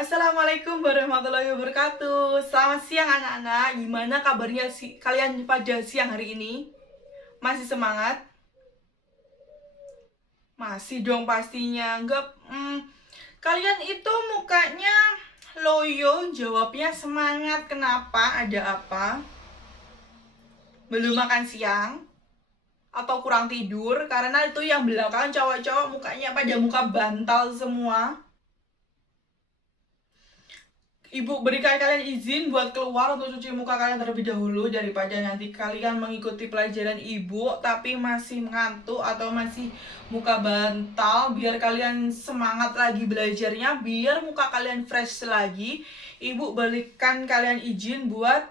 Assalamualaikum warahmatullahi wabarakatuh. Selamat siang anak-anak. Gimana kabarnya kalian pada siang hari ini? Masih semangat? Masih dong pastinya. Enggak, kalian itu mukanya loyo, jawabnya semangat. Kenapa? Ada apa? Belum makan siang? Atau kurang tidur? Karena itu yang belakang cowok-cowok mukanya pada muka bantal semua. Ibu berikan kalian izin buat keluar untuk cuci muka kalian terlebih dahulu daripada nanti kalian mengikuti pelajaran ibu tapi masih ngantuk atau masih muka bantal. Biar kalian semangat lagi belajarnya, biar muka kalian fresh lagi. Ibu berikan kalian izin buat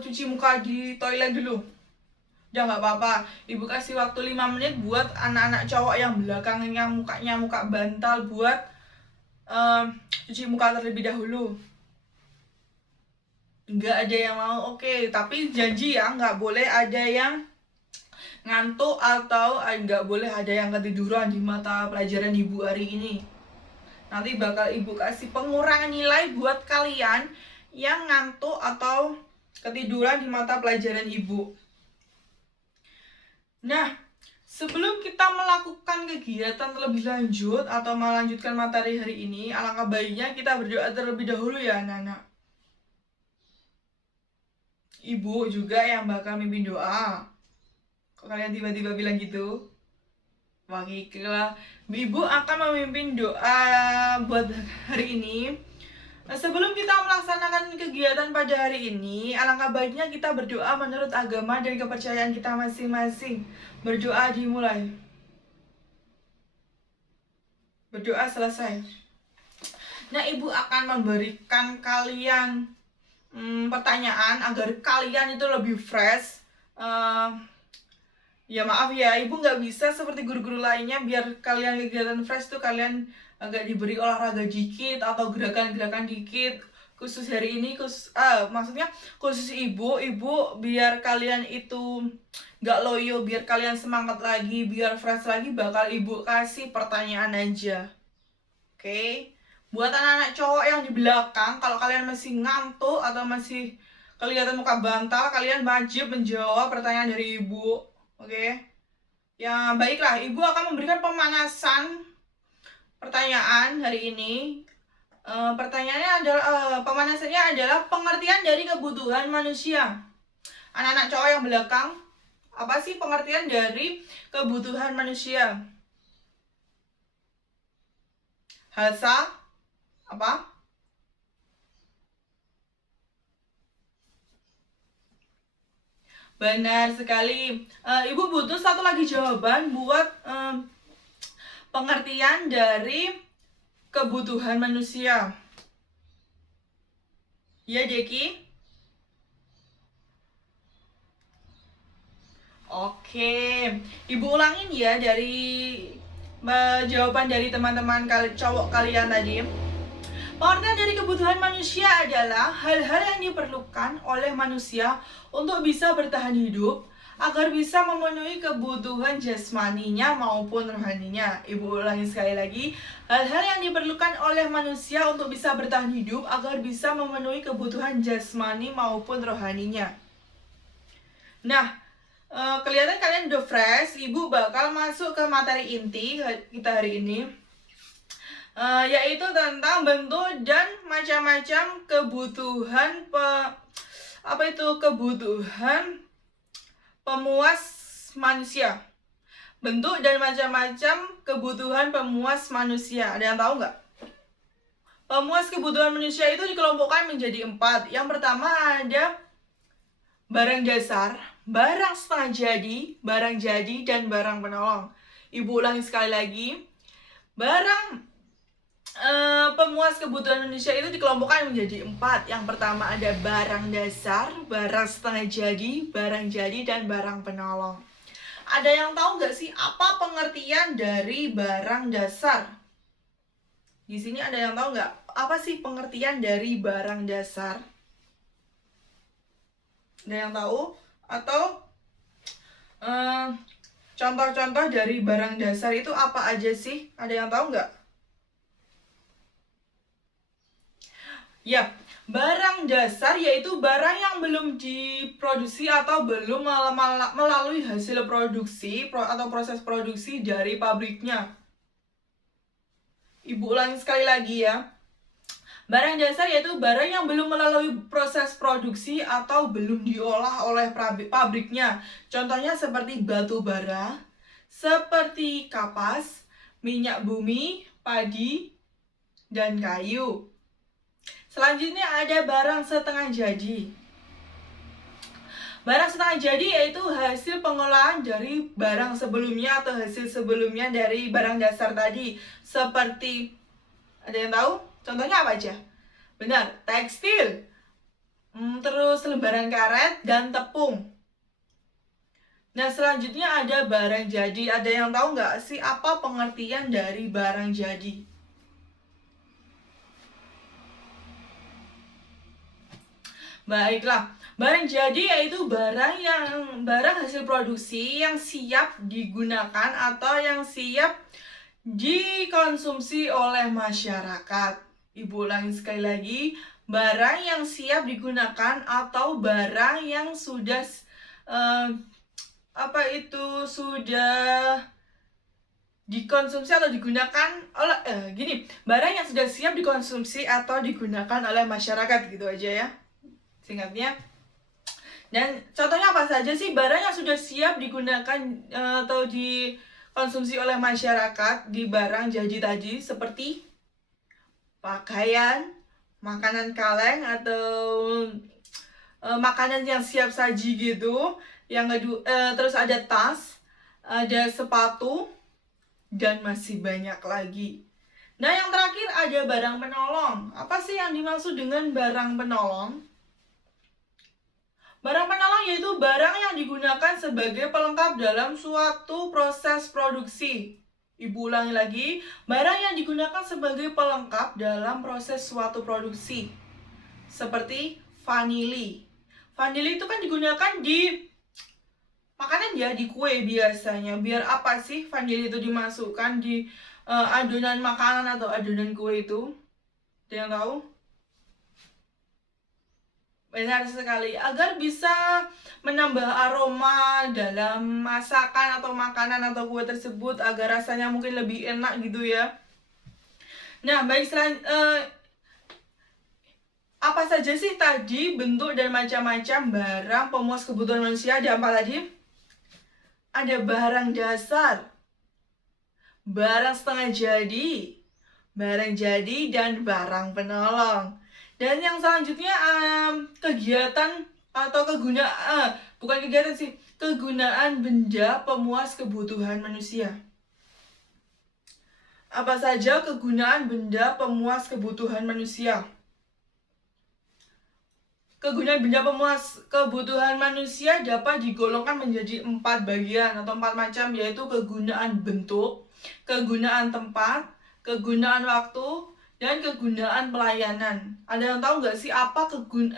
cuci muka di toilet dulu. Udah nggak apa-apa, ibu kasih waktu 5 menit buat anak-anak cowok yang belakang yang mukanya muka bantal buat cuci muka terlebih dahulu. Nggak ada yang mau, oke. Tapi janji ya, nggak boleh ada yang ngantuk atau nggak boleh ada yang ketiduran di mata pelajaran ibu hari ini. Nanti bakal ibu kasih pengurangan nilai buat kalian yang ngantuk atau ketiduran di mata pelajaran ibu. Nah, sebelum kita melakukan kegiatan terlebih lanjut atau melanjutkan materi hari ini, alangkah baiknya kita berdoa terlebih dahulu ya anak-anak. Ibu juga yang bakal mimpin doa. Kok kalian tiba-tiba bilang gitu? Baiklah, Ibu akan memimpin doa buat hari ini. Sebelum kita melaksanakan kegiatan pada hari ini, alangkah baiknya kita berdoa menurut agama dan kepercayaan kita masing-masing. Berdoa dimulai. Berdoa selesai. Nah, ibu akan memberikan kalian pertanyaan agar kalian itu lebih fresh. Ya maaf ya, ibu nggak bisa seperti guru-guru lainnya. Biar kalian kegiatan fresh tuh kalian agak diberi olahraga dikit atau gerakan-gerakan dikit. Khusus hari ini, maksudnya khusus ibu biar kalian itu nggak loyo, biar kalian semangat lagi, biar fresh lagi, bakal ibu kasih pertanyaan aja. Oke? Buat anak-anak cowok yang di belakang, kalau kalian masih ngantuk atau masih kelihatan muka bantal, kalian wajib menjawab pertanyaan dari ibu. Oke? Ya, baiklah, ibu akan memberikan pemanasan pertanyaan hari ini. Pertanyaannya adalah pemanasannya adalah pengertian dari kebutuhan manusia. Anak-anak cowok yang belakang, apa sih pengertian dari kebutuhan manusia? Halsa apa? Benar sekali. Ibu butuh satu lagi jawaban buat pengertian dari kebutuhan manusia. Ya, Deki? Oke, ibu ulangin ya dari jawaban dari teman-teman cowok kalian tadi. Pengertian dari kebutuhan manusia adalah hal-hal yang diperlukan oleh manusia untuk bisa bertahan hidup agar bisa memenuhi kebutuhan jasmaninya maupun rohaninya. Ibu ulangi sekali lagi, hal-hal yang diperlukan oleh manusia untuk bisa bertahan hidup agar bisa memenuhi kebutuhan jasmani maupun rohaninya. Nah, kelihatan kalian udah fresh. Ibu bakal masuk ke materi inti kita hari ini. Yaitu tentang bentuk dan macam-macam kebutuhan kebutuhan pemuas manusia. Bentuk dan macam-macam kebutuhan pemuas manusia. Ada yang tahu nggak? Pemuas kebutuhan manusia itu dikelompokkan menjadi 4. Yang pertama ada barang dasar, barang setengah jadi, barang jadi, dan barang penolong. Ibu ulangi sekali lagi. Pemuas kebutuhan manusia itu dikelompokkan menjadi 4. Yang pertama ada barang dasar, barang setengah jadi, barang jadi, dan barang penolong. Ada yang tahu nggak sih apa pengertian dari barang dasar? Di sini ada yang tahu nggak apa sih pengertian dari barang dasar? Ada yang tahu? Atau contoh-contoh dari barang dasar itu apa aja sih? Ada yang tahu nggak? Ya, barang dasar yaitu barang yang belum diproduksi atau belum melalui hasil produksi atau proses produksi dari pabriknya. Ibu ulangi sekali lagi ya. Barang dasar yaitu barang yang belum melalui proses produksi atau belum diolah oleh pabriknya. Contohnya seperti batu bara, seperti kapas, minyak bumi, padi, dan kayu. Selanjutnya ada barang setengah jadi. Barang setengah jadi yaitu hasil pengolahan dari barang sebelumnya atau hasil sebelumnya dari barang dasar tadi. Seperti, ada yang tahu? Contohnya apa aja? Benar, tekstil, terus lembaran karet, dan tepung. Nah, selanjutnya ada barang jadi. Ada yang tahu nggak sih apa pengertian dari barang jadi? Baiklah, barang jadi yaitu barang hasil produksi yang siap digunakan atau yang siap dikonsumsi oleh masyarakat. Ibu ulangi sekali lagi, barang yang siap digunakan atau barang yang sudah sudah dikonsumsi atau digunakan oleh barang yang sudah siap dikonsumsi atau digunakan oleh masyarakat, gitu aja ya singkatnya. Dan contohnya apa saja sih barang yang sudah siap digunakan atau dikonsumsi oleh masyarakat di barang jadi tadi? Seperti pakaian, makanan kaleng atau makanan yang siap saji gitu. Yang kedua, terus ada tas, ada sepatu, dan masih banyak lagi. Nah, yang terakhir ada barang penolong. Apa sih yang dimaksud dengan barang penolong? Barang penolong yaitu barang yang digunakan sebagai pelengkap dalam suatu proses produksi. Ibu ulangi lagi, barang yang digunakan sebagai pelengkap dalam proses suatu produksi. Seperti vanili. Vanili itu kan digunakan di makanan ya, di kue biasanya. Biar apa sih vanili itu dimasukkan di adonan makanan atau adonan kue itu? Ada yang tahu? Benar sekali, agar bisa menambah aroma dalam masakan atau makanan atau kue tersebut agar rasanya mungkin lebih enak gitu ya. Nah, baik, apa saja sih tadi bentuk dan macam-macam barang pemuas kebutuhan manusia? Ada apa tadi? Ada barang dasar, barang setengah jadi, barang jadi, dan barang penolong. Dan yang selanjutnya kegiatan atau kegunaan benda pemuas kebutuhan manusia. Apa saja kegunaan benda pemuas kebutuhan manusia? Kegunaan benda pemuas kebutuhan manusia dapat digolongkan menjadi 4 bagian atau 4 macam, yaitu kegunaan bentuk, kegunaan tempat, kegunaan waktu, dan kegunaan pelayanan. Ada yang tahu nggak sih apa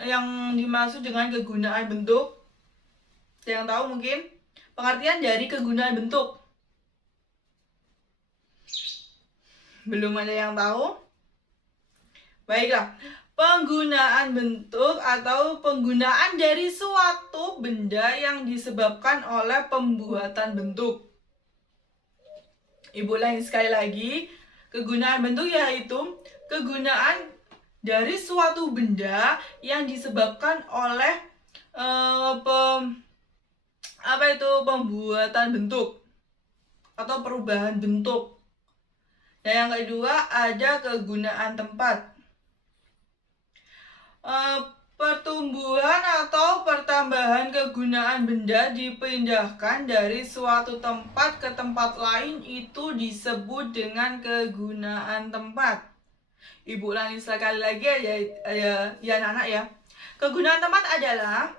yang dimaksud dengan kegunaan bentuk? Ada yang tahu mungkin? Pengertian dari kegunaan bentuk? Belum ada yang tahu? Baiklah, penggunaan bentuk atau penggunaan dari suatu benda yang disebabkan oleh pembuatan bentuk. Ibu ulangi sekali lagi, kegunaan bentuk yaitu kegunaan dari suatu benda yang disebabkan oleh pembuatan bentuk atau perubahan bentuk. Dan yang kedua ada kegunaan tempat. Pertumbuhan atau pertambahan kegunaan benda dipindahkan dari suatu tempat ke tempat lain itu disebut dengan kegunaan tempat. Ibu ulangi sekali lagi ya anak-anak ya. Kegunaan tempat adalah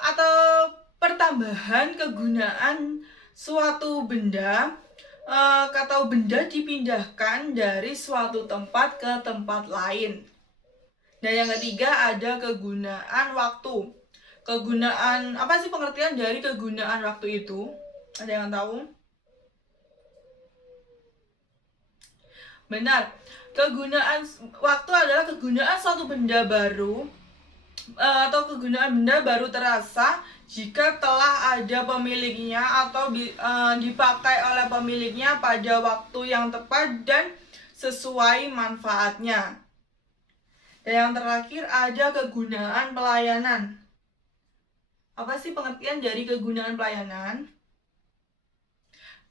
atau pertambahan kegunaan suatu benda atau benda dipindahkan dari suatu tempat ke tempat lain. Dan yang ketiga ada kegunaan waktu. Kegunaan, apa sih pengertian dari kegunaan waktu itu? Ada yang tahu? Benar. Kegunaan waktu adalah kegunaan suatu benda baru atau kegunaan benda baru terasa jika telah ada pemiliknya atau dipakai oleh pemiliknya pada waktu yang tepat dan sesuai manfaatnya. Dan yang terakhir ada kegunaan pelayanan. Apa sih pengertian dari kegunaan pelayanan?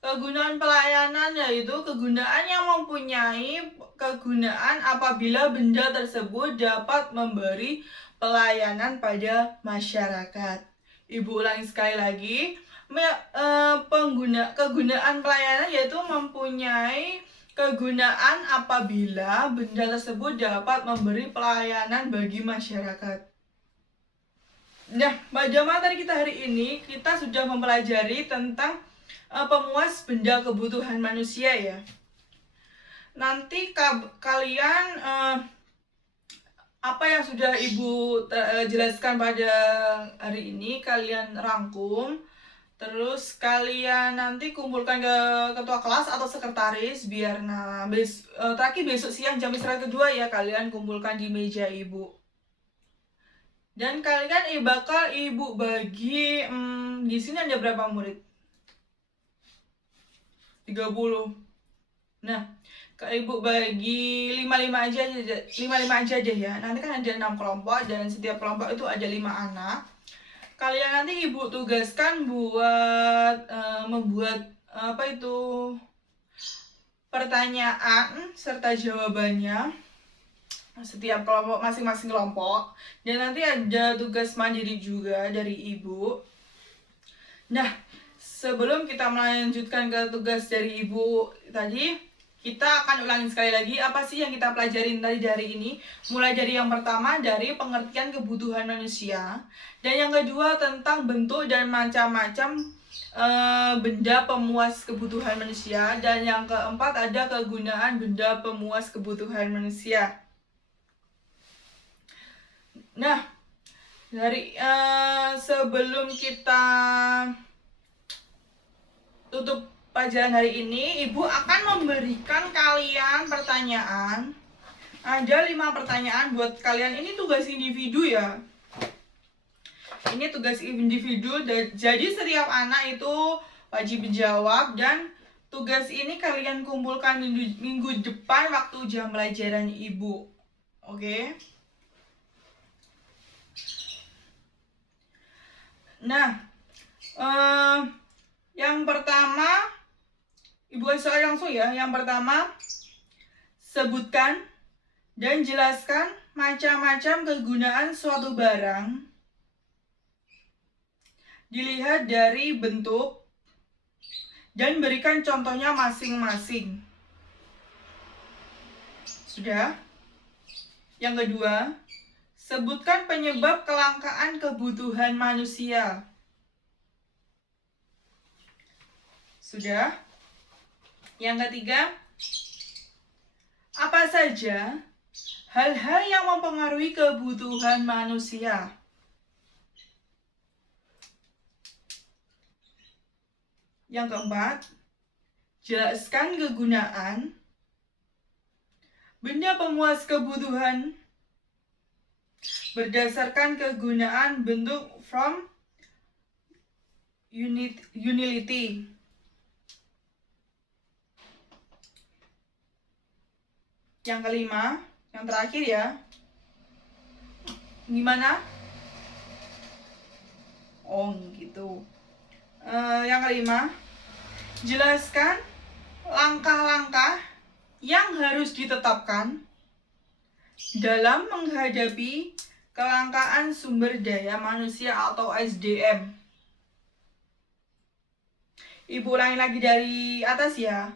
Kegunaan pelayanan yaitu kegunaan yang mempunyai kegunaan apabila benda tersebut dapat memberi pelayanan pada masyarakat. Ibu ulangi sekali lagi, kegunaan pelayanan yaitu mempunyai kegunaan apabila benda tersebut dapat memberi pelayanan bagi masyarakat. Nah, pada materi kita hari ini kita sudah mempelajari tentang pemuas benda kebutuhan manusia ya. Nanti kalian apa yang sudah Ibu jelaskan pada hari ini kalian rangkum, terus kalian nanti kumpulkan ke ketua kelas atau sekretaris biar terakhir besok siang jam istirahat kedua ya kalian kumpulkan di meja Ibu. Dan kalian bakal Ibu bagi di sini ada berapa murid? 30. Nah, Ibu bagi 55 aja deh ya. Nanti kan ada 6 kelompok dan setiap kelompok itu ada 5 anak. Kalian nanti Ibu tugaskan buat membuat pertanyaan serta jawabannya setiap kelompok, masing-masing kelompok. Dan nanti ada tugas mandiri juga dari Ibu. Nah, sebelum kita melanjutkan ke tugas dari Ibu tadi, kita akan ulangi sekali lagi apa sih yang kita pelajarin tadi dari ini. Mulai dari yang pertama, dari pengertian kebutuhan manusia. Dan yang kedua, tentang bentuk dan macam-macam benda pemuas kebutuhan manusia. Dan yang keempat, ada kegunaan benda pemuas kebutuhan manusia. Nah, dari sebelum kita tutup pelajaran hari ini, Ibu akan memberikan kalian pertanyaan. Ada 5 pertanyaan buat kalian. Ini tugas individu ya. Ini tugas individu. Jadi setiap anak itu wajib menjawab. Dan tugas ini kalian kumpulkan minggu depan waktu jam pelajaran Ibu. Oke? Nah, yang pertama, Ibu kasih langsung ya. Yang pertama, sebutkan dan jelaskan macam-macam kegunaan suatu barang dilihat dari bentuk dan berikan contohnya masing-masing. Sudah? Yang kedua, sebutkan penyebab kelangkaan kebutuhan manusia. Sudah? Yang ketiga, apa saja hal-hal yang mempengaruhi kebutuhan manusia? Yang keempat, jelaskan kegunaan benda pemuas kebutuhan berdasarkan kegunaan bentuk from utility. Yang kelima, yang terakhir ya. Gimana? Oh gitu. Yang kelima, jelaskan langkah-langkah yang harus ditetapkan dalam menghadapi kelangkaan sumber daya manusia atau SDM. Ibu ulangi lagi dari atas ya.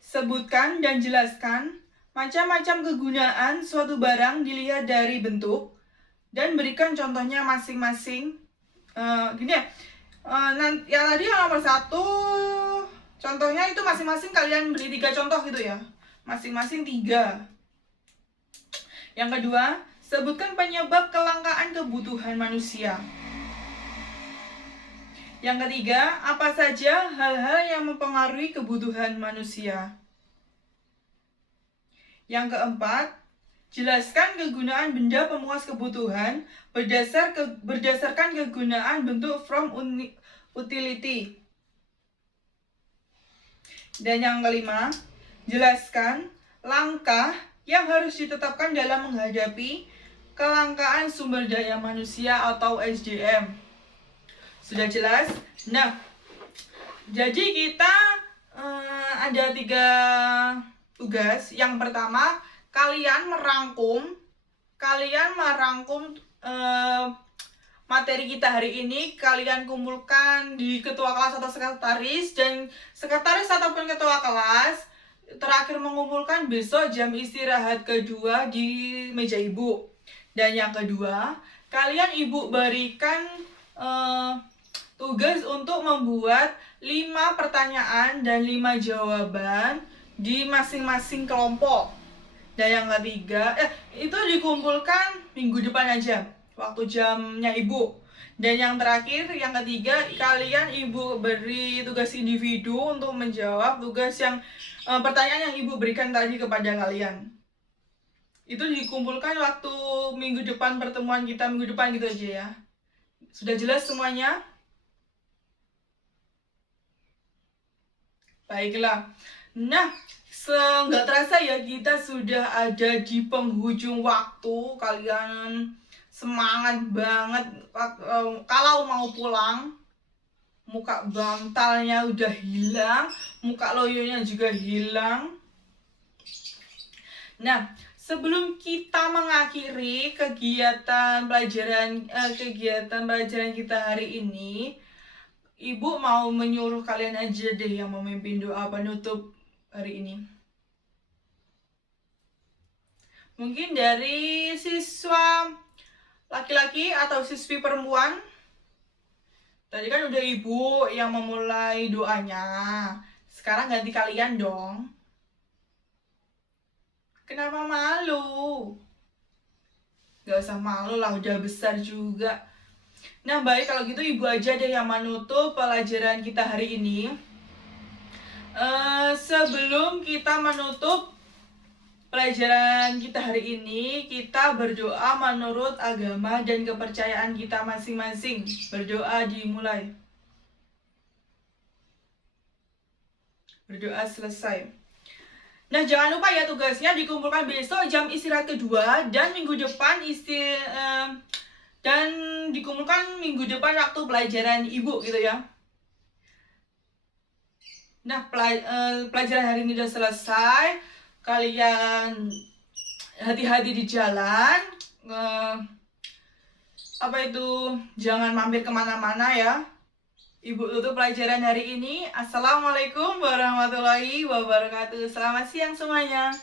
Sebutkan dan jelaskan macam-macam kegunaan suatu barang dilihat dari bentuk dan berikan contohnya masing-masing. Gini ya. Yang tadi yang nomor 1 contohnya itu masing-masing kalian beri 3 contoh gitu ya. Masing-masing 3. Yang kedua, sebutkan penyebab kelangkaan kebutuhan manusia. Yang ketiga, apa saja hal-hal yang mempengaruhi kebutuhan manusia. Yang keempat, jelaskan kegunaan benda pemuas kebutuhan berdasarkan kegunaan bentuk from utility. Dan yang kelima, jelaskan langkah yang harus ditetapkan dalam menghadapi kelangkaan sumber daya manusia atau SDM. Sudah jelas? Nah, jadi kita ada 3 tugas. Yang pertama, kalian merangkum materi kita hari ini. Kalian kumpulkan di ketua kelas atau sekretaris, dan sekretaris ataupun ketua kelas terakhir mengumpulkan besok jam istirahat kedua di meja ibu. Dan yang kedua, kalian ibu berikan tugas untuk membuat 5 pertanyaan dan 5 jawaban di masing-masing kelompok. Dan yang ketiga, itu dikumpulkan minggu depan aja, waktu jamnya ibu. Dan yang terakhir, yang ketiga, kalian ibu beri tugas individu untuk menjawab tugas yang pertanyaan yang ibu berikan tadi kepada kalian. Itu dikumpulkan waktu minggu depan, pertemuan kita minggu depan gitu aja ya. Sudah jelas semuanya? Baiklah. Nah, nggak terasa ya kita sudah ada di penghujung waktu. Kalian semangat banget kalau mau pulang. Muka bantalnya udah hilang, muka loyonya juga hilang. Nah, sebelum kita mengakhiri kegiatan pelajaran kita hari ini, Ibu mau menyuruh kalian aja deh yang memimpin doa penutup hari ini. Mungkin dari siswa laki-laki atau siswi perempuan. Tadi kan udah ibu yang memulai doanya. Sekarang ganti kalian dong. Kenapa malu? Gak usah malu lah, udah besar juga. Nah baik, kalau gitu ibu aja deh yang menutup pelajaran kita hari ini. Sebelum kita menutup pelajaran kita hari ini, kita berdoa menurut agama dan kepercayaan kita masing-masing. Berdoa dimulai. Berdoa selesai. Nah jangan lupa ya, tugasnya dikumpulkan besok jam istirahat kedua, dan minggu depan dan dikumpulkan minggu depan waktu pelajaran ibu gitu ya. Nah pelajaran hari ini udah selesai. Kalian hati-hati di jalan. Jangan mampir kemana-mana ya. Ibu tutup pelajaran hari ini. Assalamualaikum warahmatullahi wabarakatuh. Selamat siang semuanya.